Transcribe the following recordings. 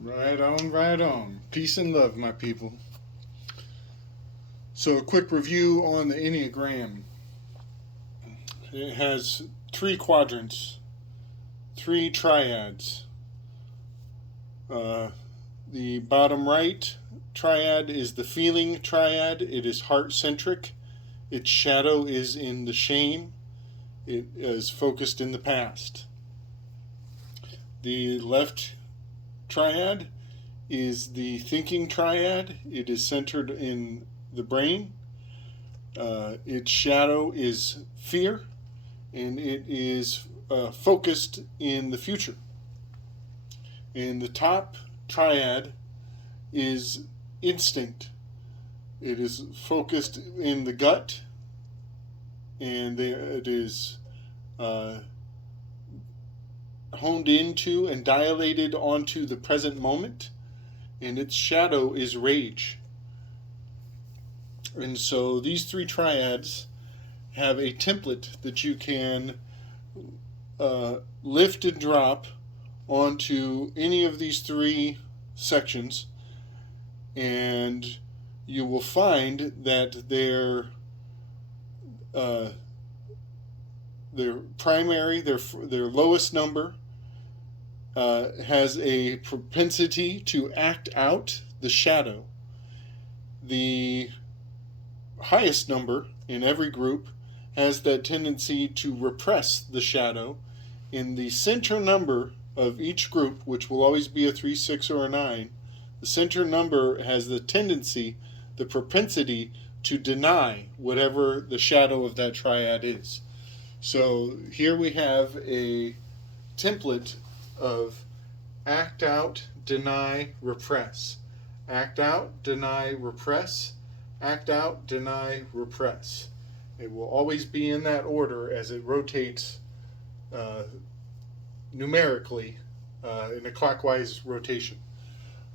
Right on, right on. Peace and love, my people. So, a quick review on the Enneagram. It has three quadrants, three triads. Uh, the bottom right triad is the feeling triad. It is heart centric. Its shadow is in the shame. It is focused in the past. The left triad is the thinking triad. It is centered in the brain. Its shadow is fear, and it is focused in the future. And the top triad is instinct. It is focused in the gut, and it is honed into and dilated onto the present moment, and its shadow is rage. And so these three triads have a template that you can lift and drop onto any of these three sections, and you will find that their primary, their lowest number, has a propensity to act out the shadow. The highest number in every group has that tendency to repress the shadow. In the center number of each group, which will always be a 3, 6, or a 9, the center number has the tendency, the propensity to deny whatever the shadow of that triad is. So here we have a template of act out, deny, repress. Act out, deny, repress. Act out, deny, repress. It will always be in that order as it rotates numerically in a clockwise rotation.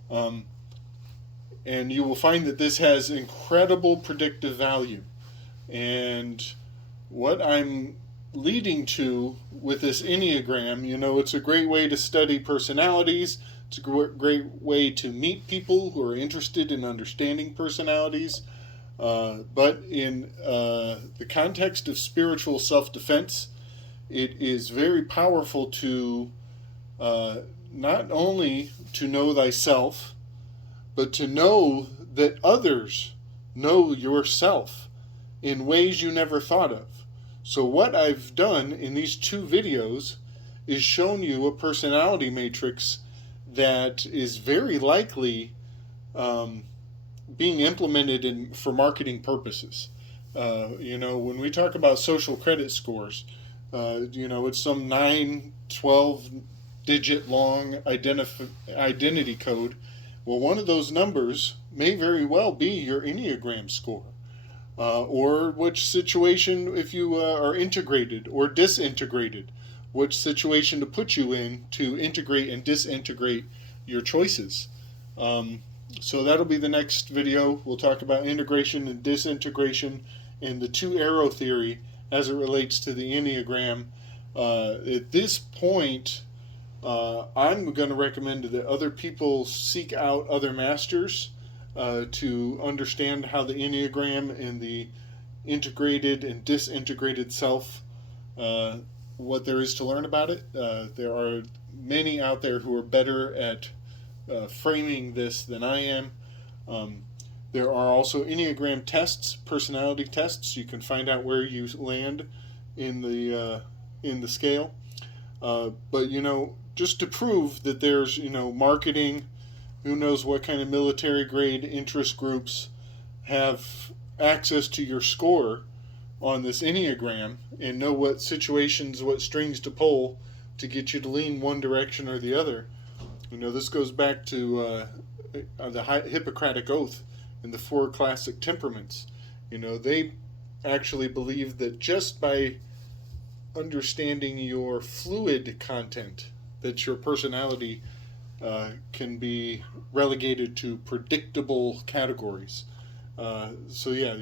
And you will find that this has incredible predictive value. And what I'm leading to with this Enneagram, it's a great way to study personalities. It's a great way to meet people who are interested in understanding personalities. But in the context of spiritual self-defense, it is very powerful to not only to know thyself, but to know that others know yourself in ways you never thought of. So what I've done in these two videos is shown you a personality matrix that is very likely being implemented for marketing purposes. When we talk about social credit scores, it's some 9, 12 digit long identity code. Well, one of those numbers may very well be your Enneagram score. Or which situation, if you are integrated or disintegrated, which situation to put you in to integrate and disintegrate your choices. So that'll be the next video. We'll talk about integration and disintegration and the two arrow theory as it relates to the Enneagram. At this point, I'm going to recommend that other people seek out other masters to understand how the Enneagram and the integrated and disintegrated self, what there is to learn about it. There are many out there who are better at framing this than I am. There are also Enneagram tests, personality tests. You can find out where you land in the scale. But just to prove that there's marketing, who knows what kind of military grade interest groups have access to your score on this Enneagram and know what situations, what strings to pull to get you to lean one direction or the other. This goes back to the Hippocratic Oath and the 4 classic temperaments. They actually believe that just by understanding your fluid content, that your personality can be relegated to predictable categories. So yeah,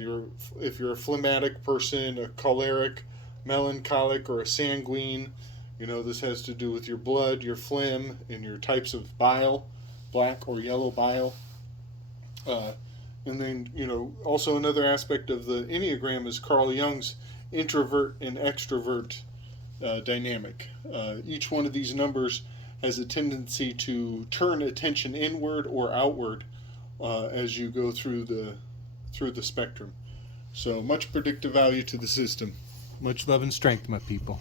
if you're a phlegmatic person, a choleric, melancholic, or a sanguine, this has to do with your blood, your phlegm, and your types of bile. black or yellow bile. Uh, and then, also another aspect of the Enneagram is Carl Jung's introvert and extrovert dynamic. Each one of these numbers has a tendency to turn attention inward or outward as you go through the spectrum. So much predictive value to the system. Much love and strength, my people.